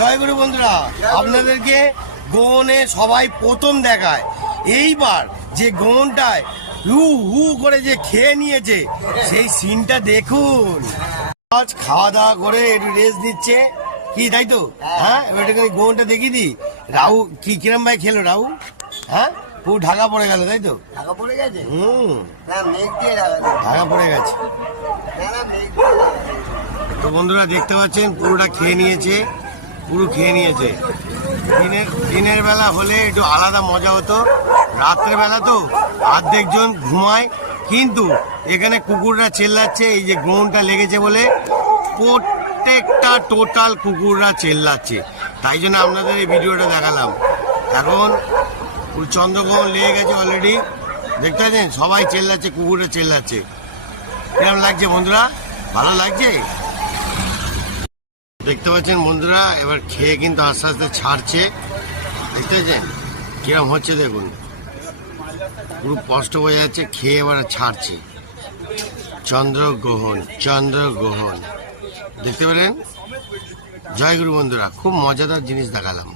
জয়গুরু বন্ধুরা, আপনাদেরকে গোনে সবাই প্রথম দেখায়। এইবার যে গোনটায় হু হু করে যে খেয়ে নিয়েছে সেই সিনটা দেখুন। আজ খাওয়া দাওয়া করে একটু রেস্ট দিচ্ছে কি, তাই তো? হ্যাঁ, এবার গোনটা দেখিয়ে দি। রাহু কি কিরম ভাই খেলো রাহু? হ্যাঁ, পুরো ঢাকা পড়ে গেল, তাই তো? ঢাকা পড়ে গেছে। ঢাকা পড়ে গেছে। তো বন্ধুরা দেখতে পাচ্ছেন পুরোটা খেয়ে নিয়েছে, পুরো খেয়ে নিয়েছে। দিনের বেলা হলে একটু আলাদা মজা হতো, রাত্রের বেলা তো অর্ধেক জন ঘুমায়, কিন্তু এখানে কুকুররা চেল্লাচ্ছে। এই যে গ্রহণটা লেগেছে বলে প্রত্যেকটা টোটাল কুকুররা চেল্লাচ্ছে, তাই জন্য আপনাদের এই ভিডিওটা দেখালাম। এখন চন্দ্রগ্রহণ লেগে গেছে অলরেডি, দেখতে পাচ্ছেন সবাই চেল্লাচ্ছে, কুকুররা চেল্লাচ্ছে। কেমন লাগছে বন্ধুরা? ভালো লাগছে? দেখতে পাচ্ছেন বন্ধুরা এবার খেয়ে কিন্তু আস্তে আস্তে ছাড়ছে, দেখতে পাচ্ছেন কিরম হচ্ছে দেখুন, পুরো কষ্ট হয়ে যাচ্ছে, খেয়ে এবার ছাড়ছে। চন্দ্রগ্রহণ, চন্দ্রগ্রহণ দেখতে পেলেন? জয়গুরু বন্ধুরা, খুব মজাদার জিনিস দেখালাম।